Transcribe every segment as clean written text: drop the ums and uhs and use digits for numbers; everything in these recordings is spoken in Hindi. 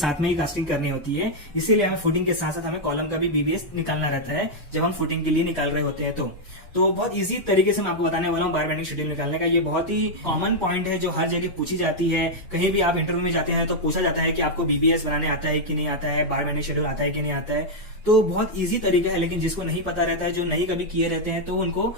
साथ में ही कास्टिंग करनी होती है, इसीलिए हमें फुटिंग के साथ साथ हमें कॉलम का भी बीबीएस निकालना रहता है जब हम फुटिंग के लिए निकाल रहे होते हैं। तो बहुत इजी तरीके से मैं आपको बताने वाला हूँ बार बेंडिंग शेड्यूल निकालने का। ये बहुत ही कॉमन पॉइंट है जो हर जगह पूछी जाती है। कहीं भी आप इंटरव्यू में जाते हैं तो पूछा जाता है कि आपको बीबीएस बनाने आता है कि नहीं आता है, बार बेंडिंग शेड्यूल आता है कि नहीं आता है। तो बहुत इजी तरीका है, लेकिन जिसको नहीं पता रहता है, जो नहीं कभी किए रहते हैं, तो उनको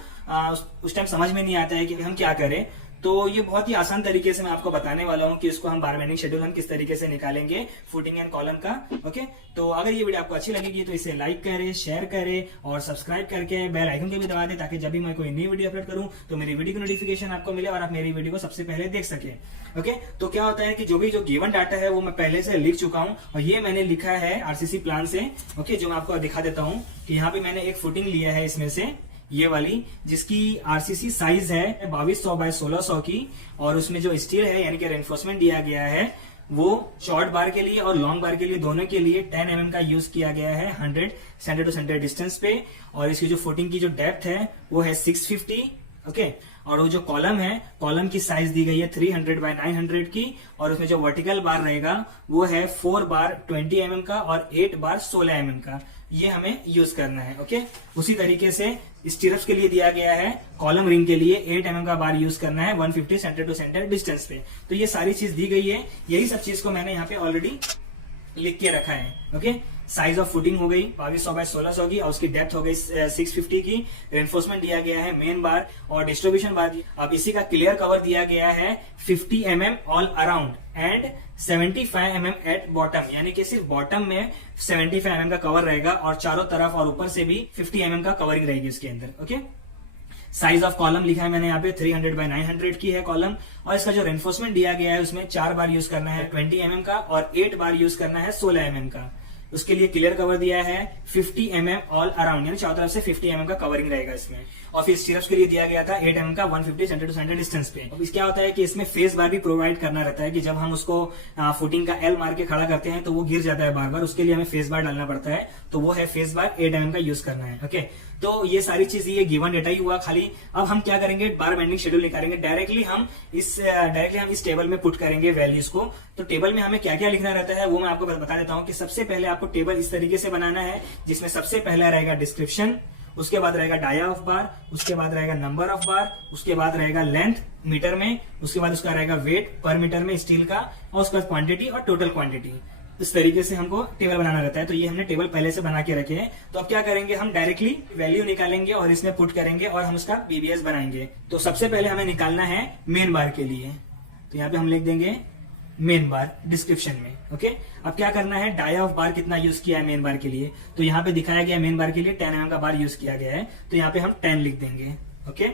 उस टाइम समझ में नहीं आता है कि हम क्या करें। तो ये बहुत ही आसान तरीके से मैं आपको बताने वाला हूँ कि इसको हम बार बेंडिंग शेड्यूल हम किस तरीके से निकालेंगे फुटिंग एंड कॉलम का। ओके, तो अगर ये वीडियो आपको अच्छी लगेगी तो इसे लाइक करें, शेयर करें और सब्सक्राइब करके बेल आइकन के भी दबा दें, ताकि जब भी मैं कोई नई वीडियो अपलोड करूं तो मेरी वीडियो की नोटिफिकेशन आपको मिले और आप मेरी वीडियो को सबसे पहले देख सके। ओके, तो क्या होता है कि जो गिवन डाटा है वो मैं पहले से लिख चुका हूँ और ये मैंने लिखा है आरसीसी प्लान से। ओके, जो मैं आपको दिखा देता हूँ कि यहाँ पे मैंने एक फुटिंग लिया है इसमें से, ये वाली, जिसकी आरसीसी साइज है 2200 बाय 1600 की, और उसमें जो स्टील है यानी कि रेनफोर्समेंट दिया गया है वो शॉर्ट बार के लिए और लॉन्ग बार के लिए दोनों के लिए 10 mm का यूज किया गया है 100 सेंटर टू सेंटर डिस्टेंस पे। और इसकी जो फुटिंग की जो डेप्थ है वो है 650। ओके, और वो जो कॉलम है, कॉलम की साइज दी गई है 300 बाय 900 की, और उसमें जो वर्टिकल बार रहेगा वो है 4 बार 20 mm का और 8 बार 16 mm का। ये हमें यूज करना है। ओके, उसी तरीके से स्टीरप्स के लिए दिया गया है, कॉलम रिंग के लिए 8 mm का बार यूज करना है 150 सेंटर टू सेंटर डिस्टेंस पे। तो ये सारी चीज दी गई है, यही सब चीज को मैंने यहाँ पे ऑलरेडी लिख के रखा है। ओके, साइज ऑफ फुटिंग हो गई 2200 बाय 1600 की और उसकी डेप्थ हो गई 650 की, रेनफोर्समेंट दिया गया है मेन बार और डिस्ट्रीब्यूशन बार। अब इसी का क्लियर कवर दिया गया है 50 mm all around and 75 mm at bottom, यानी कि सिर्फ बॉटम में 75 mm का कवर रहेगा और चारों तरफ और ऊपर से भी 50 mm का कवरिंग रहेगी उसके अंदर। ओके, साइज ऑफ कॉलम लिखा है मैंने यहाँ पे 300 बाय 900 की है कॉलम, और इसका जो रेनफोर्समेंट दिया गया है उसमें 4 बार यूज करना है 20 mm का और 8 बार यूज करना है 16 mm का। उसके लिए क्लियर कवर दिया है 50 mm ऑल अराउंड, यानी चारों तरफ से 50 mm का कवरिंग रहेगा इसमें। और फिर स्टीरप्स के लिए दिया गया था 8 mm का 150 सेंटर टू सेंटर डिस्टेंस पे। अब क्या होता है कि इसमें फेस बार भी प्रोवाइड करना रहता है कि जब हम उसको फुटिंग का एल मार के खड़ा करते हैं तो वो गिर जाता है बार बार, उसके लिए हमें फेस बार डालना पड़ता है, तो वो है फेस बार 8 mm का यूज करना है। ओके, तो ये सारी चीज ये गिवन डेटा ही हुआ खाली। अब हम क्या करेंगे, बार बेंडिंग शेड्यूल निकालेंगे। डायरेक्टली हम इस टेबल में पुट करेंगे वैल्यूज को। तो टेबल में हमें क्या क्या लिखना रहता है वो मैं आपको बता देता हूँ कि सबसे पहले आपको टेबल इस तरीके से बनाना है, जिसमें सबसे पहला रहेगा डिस्क्रिप्शन, उसके बाद रहेगा डाया ऑफ बार, उसके बाद रहेगा नंबर ऑफ बार, उसके बाद रहेगा लेंथ मीटर में, उसके बाद उसका रहेगा वेट पर मीटर में स्टील का, और उसके बाद क्वांटिटी और टोटल क्वांटिटी। इस तरीके से हमको टेबल बनाना रहता है। तो ये हमने टेबल पहले से बना के रखे हैं। तो अब क्या करेंगे, हम डायरेक्टली वैल्यू निकालेंगे और इसमें पुट करेंगे और हम उसका बीबीएस बनाएंगे। तो सबसे पहले हमें निकालना है मेन बार के लिए, तो यहाँ पे हम लिख देंगे मेन बार डिस्क्रिप्शन में। ओके, अब क्या करना है, डाया ऑफ बार कितना यूज किया है मेन बार के लिए, तो यहाँ पे दिखाया गया मेन बार के लिए 10 mm का बार यूज किया गया है, तो यहाँ पे हम 10 लिख देंगे। ओके,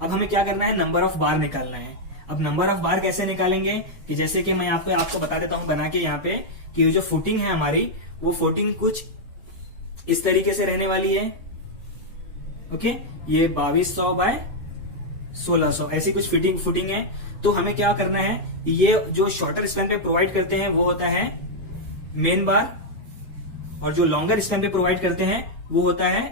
अब हमें क्या करना है, नंबर ऑफ बार निकालना है। अब नंबर ऑफ बार कैसे निकालेंगे कि जैसे कि मैं आपको बता देता हूँ बना के यहाँ पे कि जो फुटिंग है हमारी, वो फुटिंग कुछ इस तरीके से रहने वाली है। ओके, ये 2200 बाय 1600 ऐसी कुछ फुटिंग है। तो हमें क्या करना है, ये जो शॉर्टर स्पैन पे प्रोवाइड करते हैं वो होता है मेन बार, और जो लॉन्गर स्पैन पे प्रोवाइड करते हैं वो होता है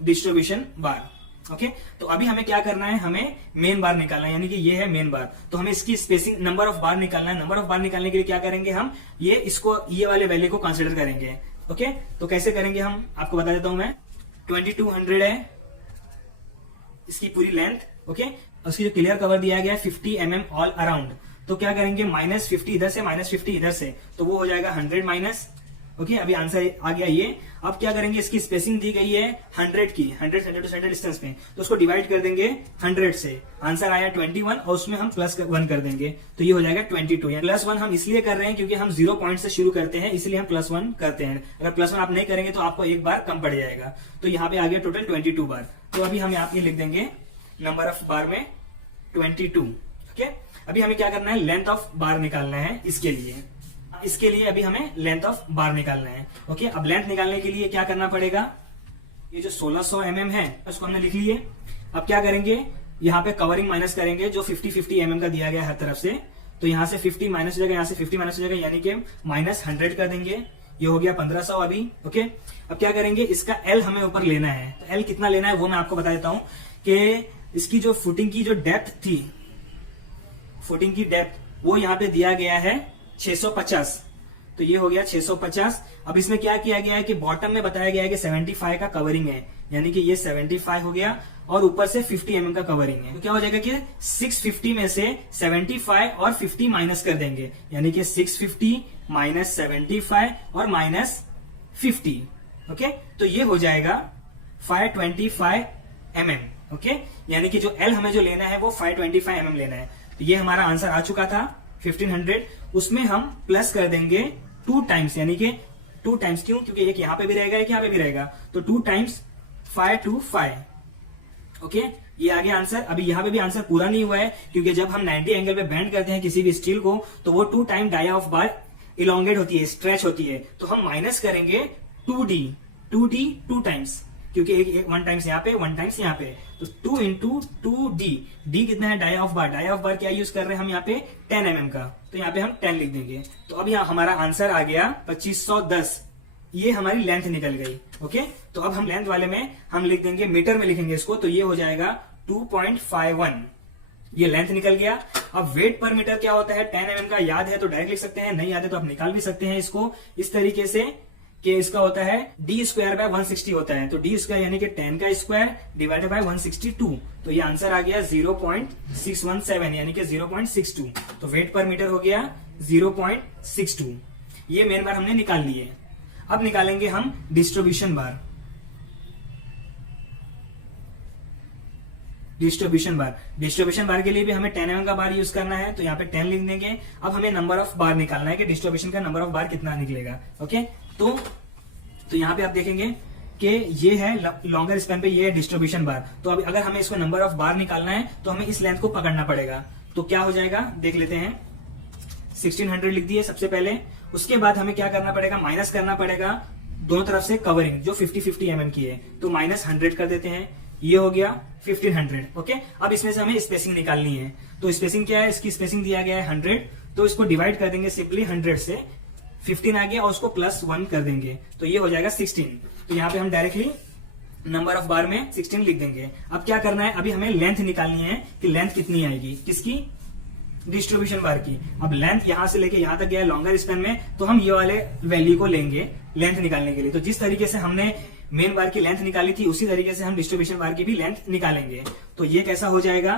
डिस्ट्रीब्यूशन बार। ओके, तो अभी हमें क्या करना है, हमें मेन बार निकालना है, यानी कि ये है मेन बार। तो हमें इसकी स्पेसिंग नंबर ऑफ बार निकालना है। नंबर ऑफ बार निकालने के लिए क्या करेंगे, हम ये वाले वैल्यू को कंसिडर करेंगे। ओके, तो कैसे करेंगे हम आपको बता देता हूं मैं। 2200 है इसकी पूरी लेंथ। ओके, उसकी जो क्लियर कवर दिया गया है 50 mm ऑल अराउंड, तो क्या करेंगे, -50 इधर से -50 इधर से, तो वो हो जाएगा 100 माइनस। ओके, अभी आंसर आ गया ये। अब क्या करेंगे, इसकी स्पेसिंग दी गई है 100 की, 100 सेंटर टू सेंटर डिस्टेंस में, तो उसको डिवाइड कर देंगे 100 से, आंसर आया 21 और उसमें हम +1 कर देंगे, तो ये हो जाएगा 22। +1 हम इसलिए कर रहे हैं क्योंकि हम 0 पॉइंट से शुरू करते हैं, इसलिए हम +1 करते हैं। अगर +1 आप नहीं करेंगे तो आपको एक बार कम पड़ जाएगा। तो यहाँ पे आ गया टोटल 22 बार। तो अभी हम यहाँ पे लिख देंगे नंबर ऑफ बार में 22। ओके, अभी हमें क्या करना है, लेंथ ऑफ बार निकालना है। इसके लिए अभी हमें लेंथ ऑफ बार निकालना है। ओके, अब लेंथ निकालने के लिए क्या करना पड़ेगा, ये जो 1600 mm है उसको हमने लिख लिए। अब क्या करेंगे, यहाँ पे कवरिंग माइनस करेंगे जो 50 mm का दिया गया हर तरफ से, तो यहाँ से 50 माइनस हो जाएगा, यहाँ से 50 माइनस हो जाएगा, यानी कि -100 कर देंगे। ये हो गया 1500 अभी। ओके, अब क्या करेंगे, इसका एल हमें ऊपर लेना है। तो एल कितना लेना है वो मैं आपको बता देता हूं कि इसकी जो फुटिंग की जो डेप्थ थी, फुटिंग की डेप्थ वो यहाँ पे दिया गया है 650। तो ये हो गया 650। अब इसमें क्या किया गया है कि बॉटम में बताया गया है कि 75 का कवरिंग है, यानी कि ये 75 हो गया और ऊपर से 50 mm का कवरिंग है। तो क्या हो जाएगा कि 650 में से 75 और 50 माइनस कर देंगे, यानी कि 650 माइनस 75 और माइनस 50। ओके, तो ये हो जाएगा 525 mm। ओके, यानी कि जो L हमें जो लेना है वो 525 mm लेना है। तो ये हमारा आंसर आ चुका था 1500। उसमें हम प्लस कर देंगे 2 टाइम्स, यानी कि 2 टाइम्स क्यों, क्योंकि एक यहां पे भी रहेगा एक यहां पे भी रहेगा, तो 2 टाइम्स 525। ओके, ये आ गया आंसर। अभी यहाँ पे भी आंसर पूरा नहीं हुआ है, क्योंकि जब हम 90 एंगल पे बेंड करते हैं किसी भी स्टील को तो वो 2 time dia of bar elongate होती है, स्ट्रेच होती है, तो हम माइनस करेंगे 2D 2 टाइम्स, क्योंकि एक 1 टाइम्स यहाँ पे 1 टाइम्स यहाँ पे, तो 2 इंटू 2D। डी कितना है, dia of bar. Dia of bar क्या यूज कर रहे हैं हम यहाँ पे 10 mm का, तो यहाँ पे हम 10 लिख देंगे। तो अब यहाँ हमारा आंसर आ गया 2510। ये हमारी लेंथ निकल गई। ओके, तो अब हम लेंथ वाले में हम लिख देंगे, मीटर में लिखेंगे इसको, तो ये हो जाएगा 2.51। ये लेंथ निकल गया। अब वेट पर मीटर क्या होता है, 10 mm का याद है तो डायरेक्ट लिख सकते हैं, नहीं याद है तो आप निकाल भी सकते हैं इसको इस तरीके से कि इसका होता है डी स्क्वायर बाय 160 होता है, तो डी स्क्वायर यानी कि 10 का स्क्वायर डिवाइडेड बाय 162, तो ये आंसर आ गया 0.617 यानी कि 0.62। तो वेट पर मीटर हो गया 0.62। ये मेन बार हमने निकाल लिए। अब निकालेंगे हम डिस्ट्रीब्यूशन बार। डिस्ट्रीब्यूशन बार के लिए भी हमें 10 mm का बार यूज करना है, तो यहाँ पे 10 लिख देंगे। अब हमें नंबर ऑफ बार निकालना है कि डिस्ट्रीब्यूशन का नंबर ऑफ बार कितना निकलेगा। ओके, तो यहाँ पे आप देखेंगे कि ये है लॉन्गर स्पैन पे, ये है डिस्ट्रीब्यूशन बार। तो अब अगर हमें इसको नंबर ऑफ बार निकालना है तो हमें इस लेंथ को पकड़ना पड़ेगा। तो क्या हो जाएगा देख लेते हैं। 1600 लिख दिए सबसे पहले, उसके बाद हमें क्या करना पड़ेगा, माइनस करना पड़ेगा दोनों तरफ से कवरिंग जो 50-50 mm की है, तो माइनस 100 कर देते हैं। ये हो गया 1500। ओके, अब इसमें से हमें स्पेसिंग निकालनी है, तो स्पेसिंग क्या है, इसकी स्पेसिंग दिया गया है 100, तो इसको डिवाइड कर देंगे सिंपली 100 से, 15 आ गया और उसको प्लस 1 कर देंगे, तो ये हो जाएगा 16। तो यहाँ पे हम डायरेक्टली नंबर ऑफ बार में 16 लिख देंगे। अब क्या करना है, अभी हमें लेंथ निकालनी है कि लेंथ कितनी आएगी, किसकी, डिस्ट्रीब्यूशन बार की। अब लेंथ यहां से लेके यहां तक गया लॉन्गर स्पैन में, तो हम ये वाले वैल्यू को लेंगे लेंथ निकालने के लिए। तो जिस तरीके से हमने मेन बार की लेंथ निकाली थी उसी तरीके से हम डिस्ट्रीब्यूशन बार की भी लेंथ निकालेंगे। तो ये कैसा हो जाएगा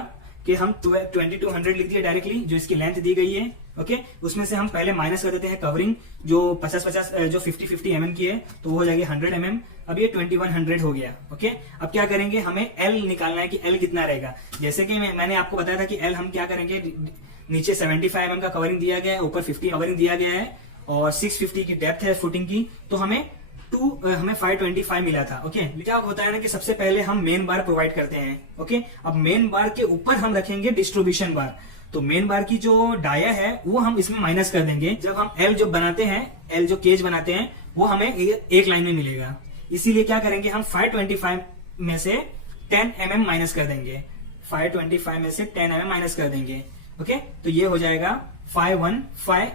कि हम 2200 लिख दिए डायरेक्टली, जो इसकी लेंथ दी गई है। ओके, उसमें से हम पहले माइनस कर देते हैं कवरिंग जो 50-50 जो 50-50 mm की है, तो वो हो जाएगी 100 mm। अब ये 2100 हो गया। ओके, अब क्या करेंगे, हमें L निकालना है कि L कितना रहेगा। जैसे कि मैंने आपको बताया था कि L हम क्या करेंगे, नीचे 75 mm का कवरिंग दिया गया है, ऊपर 50 कवरिंग दिया गया है और 650 की डेप्थ है फुटिंग की, तो हमें 525 मिला था। ओके, क्या होता है ना कि सबसे पहले हम मेन बार प्रोवाइड करते हैं। ओके, अब मेन बार के ऊपर हम रखेंगे डिस्ट्रीब्यूशन बार, तो मेन बार की जो डाया है वो हम इसमें माइनस कर देंगे। जब हम L जो बनाते हैं, L जो केज बनाते हैं, वो हमें एक लाइन में मिलेगा। इसीलिए क्या करेंगे, हम 525 में से 10 mm माइनस कर देंगे, 525 में से 10 mm माइनस कर देंगे। ओके, तो ये हो जाएगा 515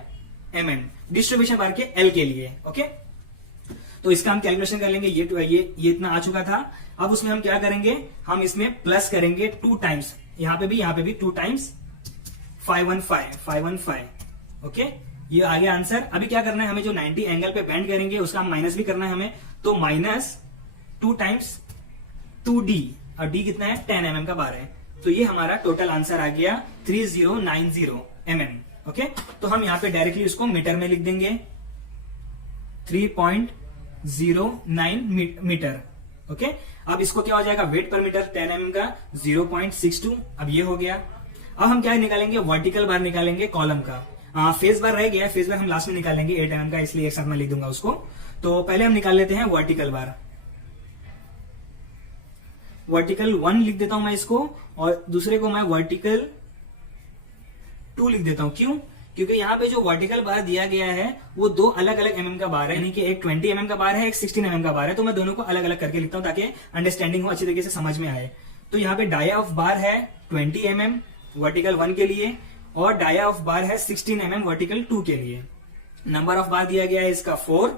mm डिस्ट्रीब्यूशन बार के L के लिए। ओके, तो इसका हम कैलकुलेशन कर लेंगे। ये इतना आ चुका था। अब उसमें हम क्या करेंगे, हम इसमें प्लस करेंगे 2 टाइम्स, यहाँ पे भी 2 टाइम्स 515। ओके, ये आ गया आंसर। अभी क्या करना है, हमें जो 90 एंगल पे बेंड करेंगे उसका माइनस भी करना है हमें, तो माइनस 2 टाइम्स 2D, और D कितना है, 10 mm का बार है, तो ये हमारा टोटल आंसर आ गया 3090 mm। ओके, तो हम यहाँ पे डायरेक्टली उसको मीटर में लिख देंगे, 3.09 मीटर। ओके, अब इसको क्या हो जाएगा, वेट पर मीटर 10 mm का 0.62। अब ये हो गया। अब हम क्या निकालेंगे, वर्टिकल बार निकालेंगे कॉलम का। फेस बार रह गया, फेस बार हम लास्ट में निकालेंगे 8 mm का, इसलिए एक साथ में लिख दूंगा उसको। तो पहले हम निकाल लेते हैं वर्टिकल बार। वर्टिकल 1 लिख देता हूं मैं इसको, और दूसरे को मैं वर्टिकल 2 लिख देता हूं। क्यों, क्योंकि यहाँ पे जो वर्टिकल बार दिया गया है वो 2 अलग अलग mm का बार है, यानी कि एक 20 mm का बार है, एक 16 mm का बार है, तो मैं दोनों को अलग अलग करके लिखता हूं ताकि अंडरस्टैंडिंग हो, अच्छी तरीके से समझ में आए। तो यहाँ पे डाया ऑफ बार है 20 mm वर्टिकल 1 के लिए, और डाया ऑफ बार है 16 mm वर्टिकल 2 के लिए। नंबर ऑफ बार दिया गया है इसका 4,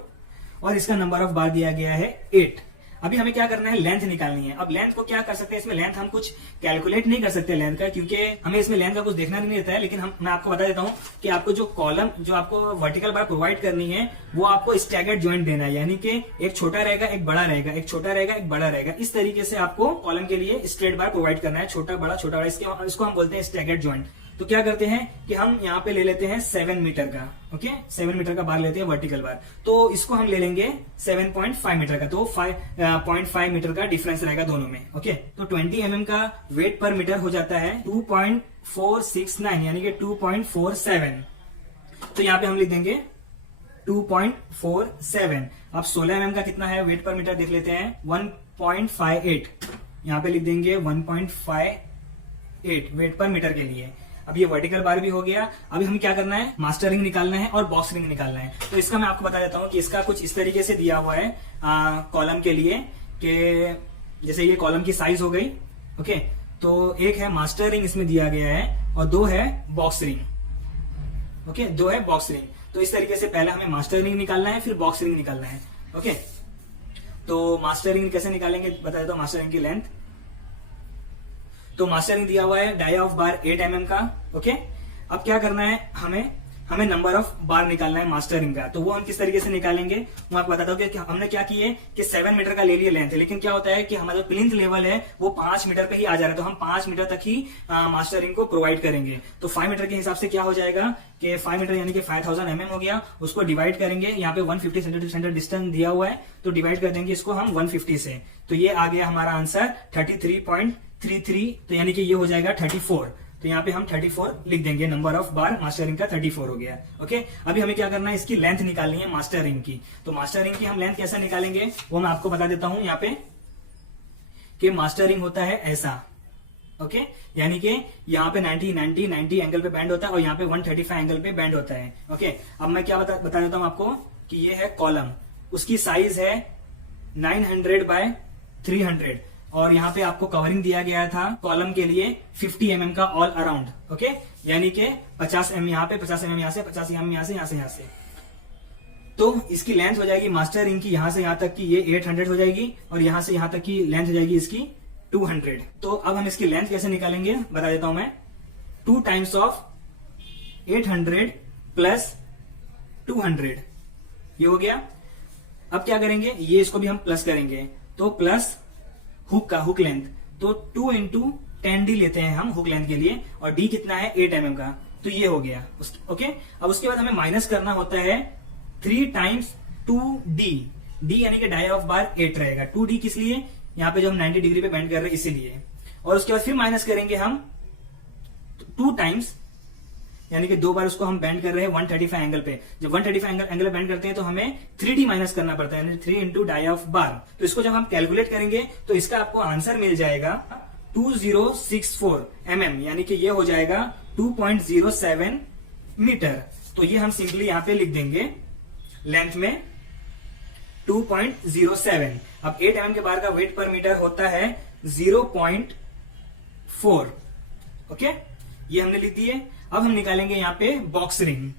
और इसका नंबर ऑफ बार दिया गया है 8। अभी हमें क्या करना है, लेंथ निकालनी है। अब लेंथ को क्या कर सकते हैं, इसमें लेंथ हम कुछ कैलकुलेट नहीं कर सकते लेंथ का, क्योंकि हमें इसमें लेंथ का कुछ देखना नहीं रहता है। लेकिन मैं आपको बता देता हूँ कि आपको जो कॉलम, जो आपको वर्टिकल बार प्रोवाइड करनी है, वो आपको स्टैगर्ड जॉइंट देना है, यानी कि एक छोटा रहेगा एक बड़ा रहेगा, एक छोटा रहेगा एक बड़ा रहेगा। इस तरीके से आपको कॉलम के लिए स्ट्रेट बार प्रोवाइड करना है, छोटा बड़ा छोटा बड़ा। इसको हम बोलते हैं स्टैगर्ड जॉइंट। तो क्या करते हैं कि हम यहाँ पे ले लेते हैं 7 मीटर का, ओके, 7 मीटर का बार लेते हैं वर्टिकल बार। तो इसको हम ले लेंगे 7.5 मीटर का, तो 5.5 मीटर का डिफरेंस रहेगा दोनों में, ओके। तो 20 mm का वेट पर मीटर हो जाता है 2.469, यानी कि 2.47। तो यहाँ पे हम लिख देंगे 2.47। अब 16 mm का कितना है वेट पर मीटर देख लेते हैं, 1.58। यहाँ पे लिख देंगे 1.58 वेट पर मीटर के लिए। अब ये वर्टिकल बार भी हो गया। अभी हमें क्या करना है, मास्टर रिंग निकालना है और बॉक्स रिंग निकालना है। तो इसका मैं आपको बता देता हूँ कि इसका कुछ इस तरीके से दिया हुआ है कॉलम के लिए, कि जैसे ये कॉलम की साइज हो गई, ओके। तो एक है मास्टर रिंग इसमें दिया गया है और 2 है बॉक्स रिंग, ओके, 2 है बॉक्स रिंग। तो इस तरीके से पहले हमें मास्टर रिंग निकालना है, फिर बॉक्स रिंग निकालना है, ओके। तो मास्टर रिंग कैसे निकालेंगे बता देता हूँ, मास्टर रिंग की लेंथ। तो मास्टर रिंग दिया हुआ है डाया ऑफ बार 8 mm का, ओके। अब क्या करना है, हमें नंबर ऑफ बार निकालना है मास्टर रिंग का। तो वो हम किस तरीके से निकालेंगे मैं आपको बताता हूँ कि हमने क्या किए कि 7 मीटर का ले लिए लेंथ, लेकिन क्या होता है कि हमारा जो प्लिंथ लेवल है वो 5 मीटर पे ही आ जा रहा है। तो हम 5 मीटर तक ही मास्टर रिंग को प्रोवाइड करेंगे। तो 5 मीटर के हिसाब से क्या हो जाएगा कि 5 मीटर यानी कि 5000 mm हो गया। उसको डिवाइड करेंगे, यहाँ पे 150 सेंटीमीटर डिस्टेंस दिया हुआ है, तो डिवाइड कर देंगे इसको हम 150 से। तो ये आ गया हमारा आंसर 33.33। तो यानी कि ये हो जाएगा 34। तो यहाँ पे हम 34 लिख देंगे, number of bar master ring का 34 हो गया, ओके। अभी हमें क्या करना है, इसकी लेंथ निकालनी है मास्टर रिंग की। तो मास्टर रिंग की हम लेंथ कैसे निकालेंगे वो मैं आपको बता देता हूं यहाँ पे, कि मास्टर रिंग होता है ऐसा, ओके। यानी कि यहाँ पे 90 एंगल पे बैंड होता है और यहाँ पे 135 एंगल पे बैंड होता है, ओके। अब मैं क्या बता देता हूँ आपको कि ये है कॉलम, उसकी साइज है 900 बाय 300 और यहाँ पे आपको कवरिंग दिया गया था कॉलम के लिए 50 mm का ऑल अराउंड, ओके। यानी कि 50 mm यहाँ पे, 50 mm यहाँ से, 50 mm यहाँ से, यहाँ से, यहाँ से। तो इसकी लेंथ हो जाएगी मास्टर रिंग की यहाँ से यहाँ तक की ये 800 हो जाएगी और यहाँ से यहाँ तक की लेंथ हो जाएगी इसकी 200। तो अब हम इसकी लेंथ कैसे निकालेंगे बता देता हूं मैं, 2 टाइम्स ऑफ 800 प्लस 200, ये हो गया। अब क्या करेंगे, ये इसको भी हम प्लस करेंगे, तो प्लस हुक लेंथ, तो 2 into 10d लेते हैं हम हुक लेंथ के लिए, और d कितना है 8 mm का, तो ये हो गया, ओके। अब उसके बाद हमें माइनस करना होता है 3 टाइम्स 2d, d यानी कि डाया ऑफ बार 8 रहेगा। 2d किस लिए, यहाँ पे जो हम 90 डिग्री पे बेंड कर रहे हैं इसीलिए। और उसके बाद फिर माइनस करेंगे हम 2 टाइम्स, यानी कि 2 बार उसको हम बेंड कर रहे हैं 135 एंगल पे। जब 135 एंगल पे बेंड करते हैं तो हमें 3d माइनस करना पड़ता है, यानी 3 into डाया ऑफ बार। तो इसको जब हम कैलकुलेट करेंगे तो इसका आपको आंसर मिल जाएगा 2064 mm, यानी कि ये हो जाएगा 2.07 मीटर। तो ये हम सिंपली यहाँ पे लिख देंगे लेंथ में 2.07। अब 8 mm के बार का वेट पर मीटर होता है 0.4, ओके, ये हमने लिख दिए। अब हम निकालेंगे यहाँ पे बॉक्स रिंग।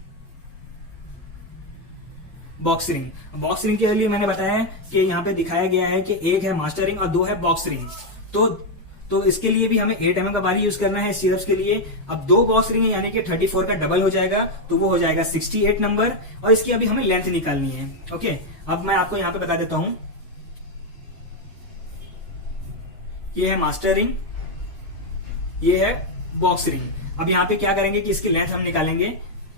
बॉक्स रिंग के लिए मैंने बताया कि यहाँ पे दिखाया गया है कि एक है मास्टर रिंग और 2 है बॉक्स रिंग। तो इसके लिए भी हमें 8 mm का बार यूज करना है सिरप्स के लिए। अब 2 बॉक्स रिंग है यानी कि 34 का डबल हो जाएगा, तो वो हो जाएगा 68 नंबर, और इसकी अभी हमें लेंथ निकालनी है, ओके। अब मैं आपको यहाँ पे बता देता हूं, ये है मास्टर रिंग, ये है बॉक्स रिंग। अब यहाँ पे क्या करेंगे कि इसकी लेंथ हम निकालेंगे।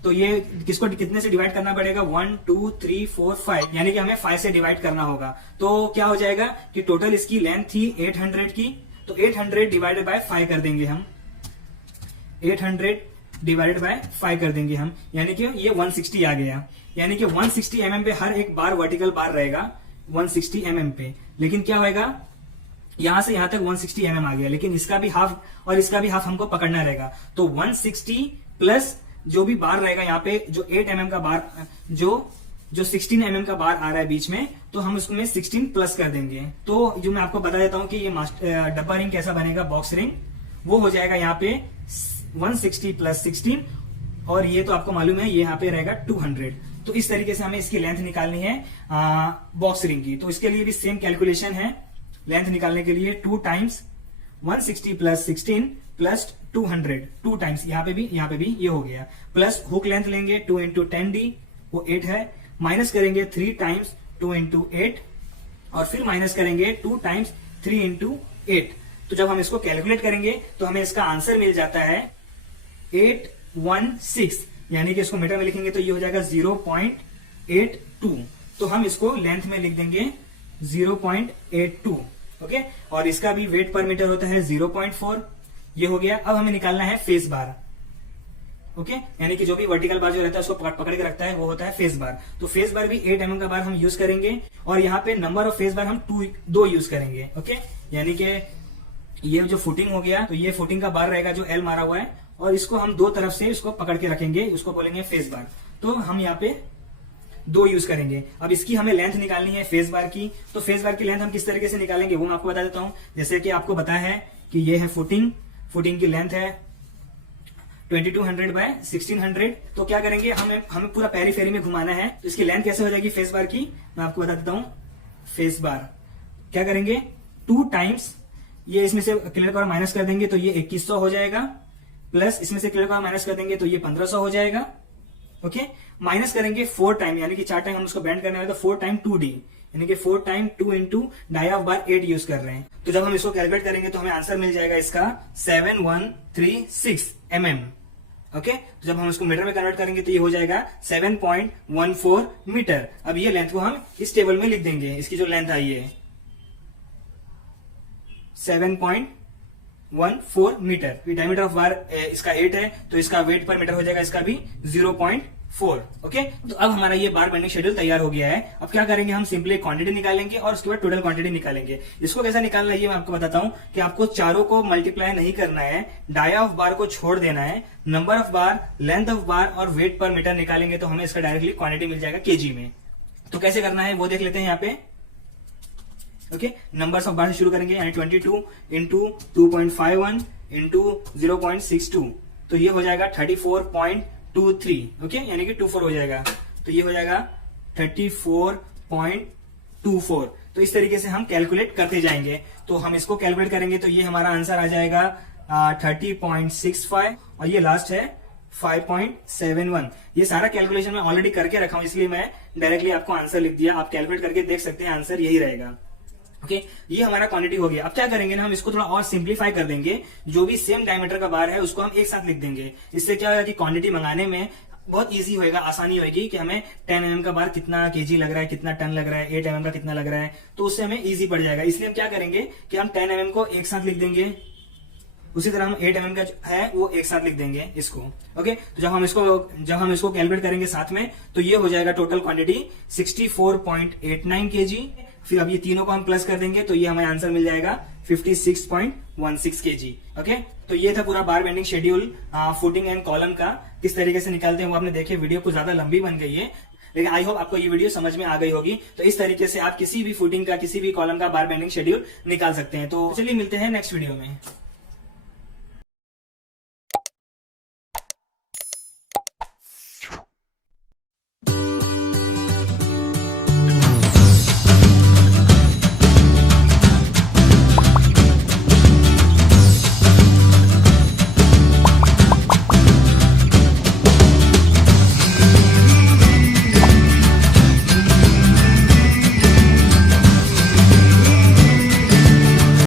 तो ये किसको कितने से डिवाइड करना पड़ेगा, 1 2 3 4 5, यानी कि हमें 5 से डिवाइड करना होगा। तो क्या हो जाएगा कि टोटल इसकी लेंथ थी 800 की, तो 800 डिवाइडेड बाय 5 कर देंगे हम, 800 डिवाइडेड बाय 5 कर देंगे हम, यानी कि ये 160 आ गया। यानी कि 160 mm पे हर एक बार वर्टिकल बार रहेगा 160 mm पे। लेकिन क्या होगा, यहां से यहां तक 160 mm आ गया, लेकिन इसका भी हाफ और इसका भी हाफ हमको पकड़ना रहेगा। तो 160 प्लस जो भी बार रहेगा यहाँ पे, जो 8 mm का बार, जो 16 mm का बार आ रहा है बीच में, तो हम उसमें 16 प्लस कर देंगे। तो जो मैं आपको बता देता हूं कि ये डब्बा रिंग कैसा बनेगा, बॉक्स रिंग, वो हो जाएगा यहाँ पे 160 प्लस 16, और ये तो आपको मालूम है ये यहाँ पे रहेगा 200। तो इस तरीके से हमें इसकी लेंथ निकालनी है बॉक्स रिंग की। तो इसके लिए भी सेम कैलकुलेशन है। लेंथ निकालने के लिए 2 टाइम्स 160 प्लस 16 प्लस 200, 2 टाइम्स यहाँ पे भी ये हो गया, प्लस हुक लेंथ लेंगे 2 इंटू 10D, वो 8 है, माइनस करेंगे 3 टाइम्स 2 इंटू 8 और फिर माइनस करेंगे 2 टाइम्स 3 इंटू 8। तो जब हम इसको कैलकुलेट करेंगे तो हमें इसका आंसर मिल जाता है 816, यानी कि इसको मीटर में लिखेंगे तो ये हो जाएगा 0.82। तो हम इसको लेंथ में लिख देंगे 0.82, ओके। और इसका भी वेट पर मीटर होता है 0.4, ये हो गया। अब हमें निकालना है फेस बार, ओके, यानी कि जो भी वर्टिकल बार जो रहता है उसको पकड़ के रखता है वो होता है फेस बार। तो फेस बार भी 8 mm का बार हम यूज करेंगे और यहाँ पे नंबर ऑफ फेस बार हम 2 यूज करेंगे, ओके। यानी कि ये जो फुटिंग हो गया तो ये फुटिंग का बार रहेगा जो L मारा हुआ है और इसको हम 2 तरफ से इसको पकड़ के रखेंगे, उसको बोलेंगे फेस बार। तो हम यहाँ पे 2 यूज करेंगे। अब इसकी हमें लेंथ निकालनी है फेस बार की। तो फेस बार की लेंथ हम किस तरीके से निकालेंगे वो मैं आपको बता देता हूं। जैसे कि आपको पता है कि ये है फुटिंग की लेंथ है 2200 बाय 1600। तो क्या करेंगे, हमें पूरा पेरीफेरी में घुमाना है। तो इसकी लेंथ कैसे हो जाएगी फेस बार की, मैं आपको बता देता हूं। फेस बार क्या करेंगे, 2 टाइम्स ये इसमें से क्लियर का माइनस कर देंगे तो ये 2100 हो जाएगा, प्लस इसमें से क्लियर का माइनस कर देंगे तो ये 1500 हो जाएगा, ओके। माइनस करेंगे 4 टाइम, यानी कि 4 टाइम हम उसको बैंड करने वाले तो 4 टाइम 2D, यानी कि 4 time 2 into dia of bar 8 use कर रहे हैं। तो जब हम इसको कैलकुलेट करेंगे तो हमें आंसर मिल जाएगा इसका 7136 mm, ओके। तो जब हम इसको मीटर में कन्वर्ट करेंगे तो ये हो जाएगा 7.14 मीटर। अब ये लेंथ को हम इस टेबल में लिख देंगे। इसकी जो लेंथ आई है 7.14 मीटर। डायमीटर ऑफ बार इसका 8 है तो इसका वेट पर मीटर हो जाएगा इसका भी 0.4, ओके। तो अब हमारा ये बार बेंडिंग शेड्यूल तैयार हो गया है। अब क्या करेंगे, हम सिंपली क्वांटिटी निकालेंगे और उसके बाद टोटल क्वांटिटी निकालेंगे। इसको कैसा निकालना है ये मैं आपको बताता हूं कि आपको चारों को मल्टीप्लाई नहीं करना है, डाया ऑफ बार को छोड़ देना है, number of bar, length of बार और वेट पर मीटर निकालेंगे तो हमें इसका डायरेक्टली क्वांटिटी मिल जाएगा केजी में। तो कैसे करना है वो देख लेते हैं यहाँ पे, ओके। नंबर्स ऑफ बार से शुरू करेंगे, यानी 22 इंटू 2.51 इंटू 0.62, तो ये हो जाएगा 34.23, ओके, यानी कि 24 हो जाएगा। तो ये हो जाएगा 34.24। तो इस तरीके से हम कैलकुलेट करते जाएंगे। तो हम इसको कैलकुलेट करेंगे तो ये हमारा आंसर आ जाएगा 30.65 और ये लास्ट है 5.71। ये सारा कैलकुलेशन मैं ऑलरेडी करके रखा हूं, इसलिए मैं डायरेक्टली आपको आंसर लिख दिया। आप कैलकुलेट करके देख सकते हैं, आंसर यही रहेगा, ओके। ये हमारा क्वांटिटी हो गया। अब क्या करेंगे ना, हम इसको थोड़ा और सिंप्लीफाई कर देंगे। जो भी सेम डायमीटर का बार है उसको हम एक साथ लिख देंगे। इससे क्या होगा कि क्वांटिटी मंगाने में बहुत इजी होएगा, आसानी होगी कि हमें 10 mm का बार कितना केजी लग रहा है, कितना टन लग रहा है, 8 mm का कितना लग रहा है, तो उससे हमें इजी पड़ जाएगा। इसलिए हम क्या करेंगे कि हम 10 mm को एक साथ लिख देंगे, उसी तरह हम 8 mm का है वो एक साथ लिख देंगे इसको, ओके। तो जब हम इसको कैलकुलेट करेंगे साथ में तो ये हो जाएगा टोटल क्वांटिटी 64.89 केजी। फिर अब ये तीनों को हम प्लस कर देंगे तो ये हमें आंसर मिल जाएगा 56.16 केजी, ओके। तो ये था पूरा बार bending schedule footing and column का। किस तरीके से निकालते हैं वो आपने देखे। वीडियो कुछ ज्यादा लंबी बन गई है, लेकिन आई होप आपको ये वीडियो समझ में आ गई होगी। तो इस तरीके से आप किसी भी फुटिंग का, किसी भी कॉलम का बार बेंडिंग शेड्यूल निकाल सकते हैं। तो चलिए मिलते हैं नेक्स्ट वीडियो में।